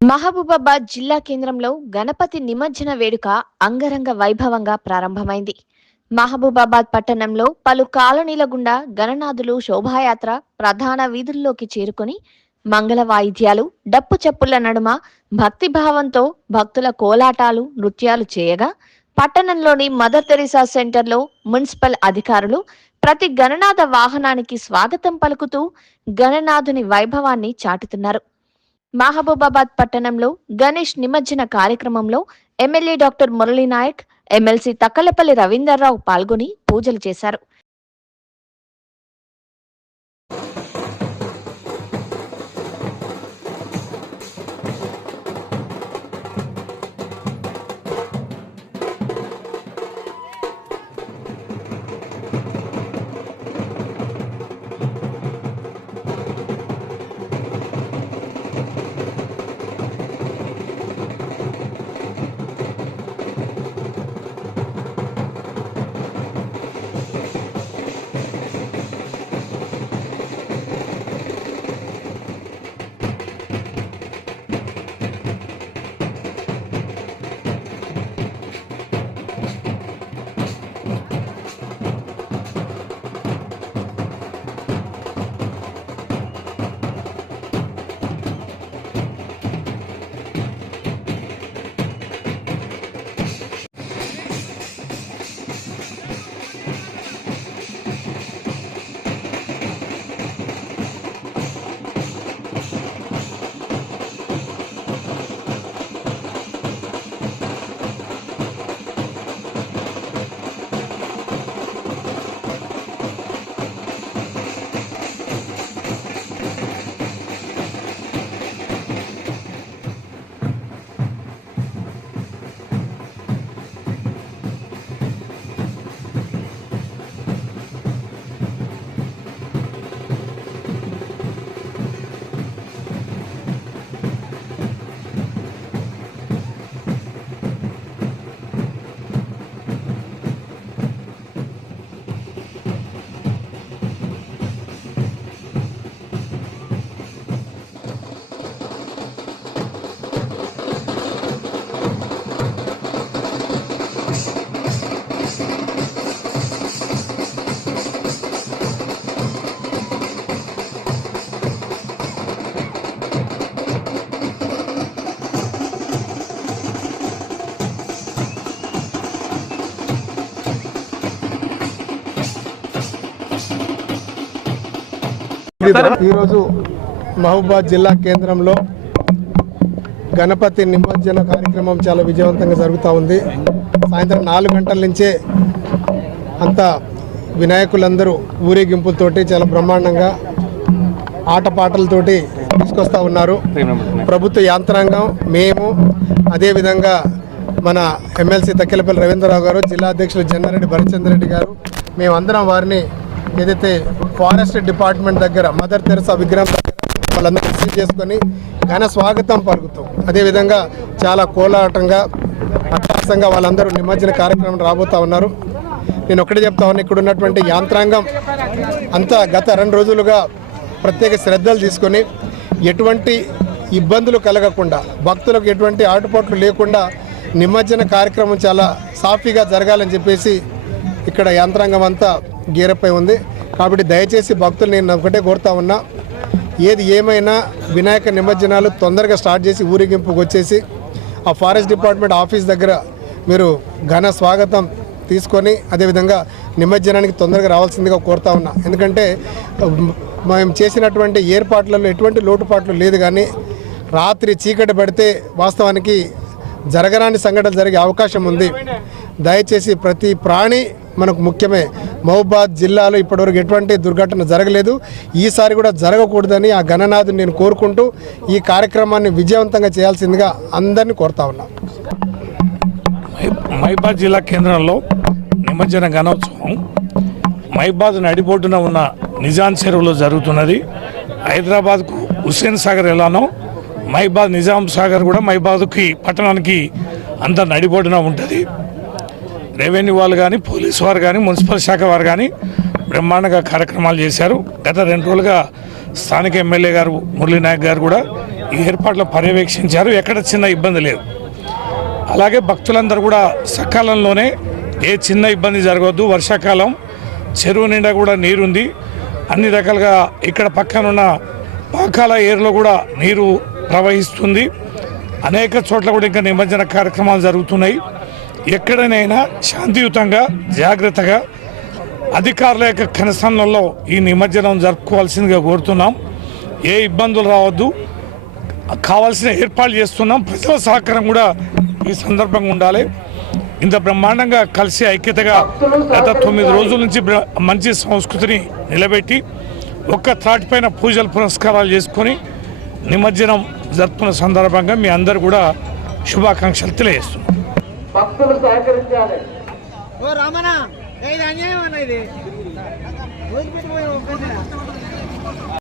మహబూబాబాద్ జిల్లా కేంద్రంలో గణపతి నిమజ్జన వేడుక అంగరంగ వైభవంగా ప్రారంభమైంది. మహబూబాబాద్ పట్టణంలో పలు కాలనీల గుండా గణనాథులు శోభాయాత్ర ప్రధాన వీధుల్లోకి చేరుకొని మంగళ వాయిద్యాలు డప్పు చప్పుల నడుమ భక్తిభావంతో భక్తుల కోలాటాలు నృత్యాలు చేయగా పట్టణంలోని మదర్ తెరిసా సెంటర్లో మున్సిపల్ అధికారులు ప్రతి గణనాథ వాహనానికి స్వాగతం పలుకుతూ గణనాథుని వైభవాన్ని చాటుతున్నారు. మహబూబాబాద్ పట్టణంలో గణేష్ నిమజ్జన కార్యక్రమంలో MLA doctor Murali Naik MLC Takkalapalli Ravinder Rao పాల్గొని పూజలు చేశారు. ఈరోజు మహబూబాద్ జిల్లా కేంద్రంలో గణపతి నిమజ్జన కార్యక్రమం చాలా విజయవంతంగా జరుగుతూ ఉంది. సాయంత్రం నాలుగు గంటల నుంచే అంతా వినాయకులందరూ ఊరేగింపులతోటి చాలా బ్రహ్మాండంగా ఆటపాటలతోటి తీసుకొస్తా ఉన్నారు. ప్రభుత్వ యాంత్రాంగం మేము అదేవిధంగా మన ఎమ్మెల్సీ తక్కెలపల్లి రవీంద్రరావు గారు జిల్లా అధ్యక్షులు జన్నారెడ్డి భరచంద్రెడ్డి గారు మేమందరం వారిని ఏదైతే ఫారెస్ట్ డిపార్ట్మెంట్ దగ్గర మదర్ తెరసా విగ్రహం దగ్గర వాళ్ళందరూ రిసీవ్ చేసుకొని ఘన స్వాగతం పలుకుతాం. అదేవిధంగా చాలా కోలాటంగా అట్టాసంగా వాళ్ళందరూ నిమజ్జన కార్యక్రమం రాబోతా ఉన్నారు. నేను ఒకటే చెప్తా ఉన్నా ఇక్కడ ఉన్నటువంటి యాంత్రాంగం అంతా గత రెండు రోజులుగా ప్రత్యేక శ్రద్ధలు తీసుకొని ఎటువంటి ఇబ్బందులు కలగకుండా భక్తులకు ఎటువంటి ఆటుపాట్లు లేకుండా నిమజ్జన కార్యక్రమం చాలా సాఫీగా జరగాలని చెప్పేసి ఇక్కడ యంత్రాంగం అంతా గీరపై ఉంది. కాబట్టి దయచేసి భక్తులు నేను ఒకటే కోరుతా ఉన్నా ఏది ఏమైనా వినాయక నిమజ్జనాలు తొందరగా స్టార్ట్ చేసి ఊరేగింపుకు వచ్చేసి ఆ ఫారెస్ట్ డిపార్ట్మెంట్ ఆఫీస్ దగ్గర మీరు ఘన స్వాగతం తీసుకొని అదేవిధంగా నిమజ్జనానికి తొందరగా రావాల్సిందిగా కోరుతా ఉన్నా. ఎందుకంటే మేము చేసినటువంటి ఏర్పాట్లలో ఎటువంటి లోటుపాట్లు లేదు కానీ రాత్రి చీకటి పడితే వాస్తవానికి జరగరాని సంఘటనలు జరిగే అవకాశం ఉంది. దయచేసి ప్రతి ప్రాణి మనకు ముఖ్యమే. మహబాద్ జిల్లాలో ఇప్పటివరకు ఎటువంటి దుర్ఘటన జరగలేదు. ఈసారి కూడా జరగకూడదని ఆ గణనాథుని నేను కోరుకుంటూ ఈ కార్యక్రమాన్ని విజయవంతంగా చేయాల్సిందిగా అందరినీ కోరుతా ఉన్నా. మైబాద్ జిల్లా కేంద్రంలో నిమజ్జన గణోత్సవం. మహిబాద్ నడిబొడ్డున ఉన్న నిజాం చెరువులో జరుగుతున్నది. హైదరాబాద్కు హుస్సేన్ సాగర్ ఎలానో మహిబాద్ నిజాం సాగర్ కూడా మైబాద్కి పట్టణానికి అంత నడిబొడ్డున ఉంటుంది. రెవెన్యూ వాళ్ళు కానీ పోలీస్ వారు కానీ మున్సిపల్ శాఖ వారు కానీ బ్రహ్మాండంగా కార్యక్రమాలు చేశారు. గత రెండు రోజులుగా స్థానిక ఎమ్మెల్యే గారు మురళీ నాయక్ గారు కూడా ఈ ఏర్పాట్లు పర్యవేక్షించారు. ఎక్కడ చిన్న ఇబ్బంది లేదు. అలాగే భక్తులందరూ కూడా సకాలంలోనే ఏ చిన్న ఇబ్బంది జరగవద్దు. వర్షాకాలం చెరువు నిండా కూడా నీరుంది. అన్ని రకాలుగా ఇక్కడ పక్కనున్న పాకాల ఏరులో కూడా నీరు ప్రవహిస్తుంది. అనేక చోట్ల కూడా ఇంకా నిమజ్జన కార్యక్రమాలు జరుగుతున్నాయి. ఎక్కడనైనా శాంతియుతంగా జాగ్రత్తగా అధికారుల యొక్క కనసంలో ఈ నిమజ్జనం జరుపుకోవాల్సిందిగా కోరుతున్నాం. ఏ ఇబ్బందులు రావద్దు. కావాల్సిన ఏర్పాట్లు చేస్తున్నాం. ప్రజల సహకారం కూడా ఈ సందర్భంగా ఉండాలి. ఇంత బ్రహ్మాండంగా కలిసి ఐక్యతగా గత తొమ్మిది రోజుల నుంచి మంచి సంస్కృతిని నిలబెట్టి ఒక్క తాటిపైన పూజలు పురస్కారాలు చేసుకొని నిమజ్జనం జరుపుకున్న సందర్భంగా మీ అందరు కూడా శుభాకాంక్షలు తెలియజేస్తున్నాం. భక్తులు సహకరించాలి. ఓ రామన ఇది? అన్యాయం అన్న ఇది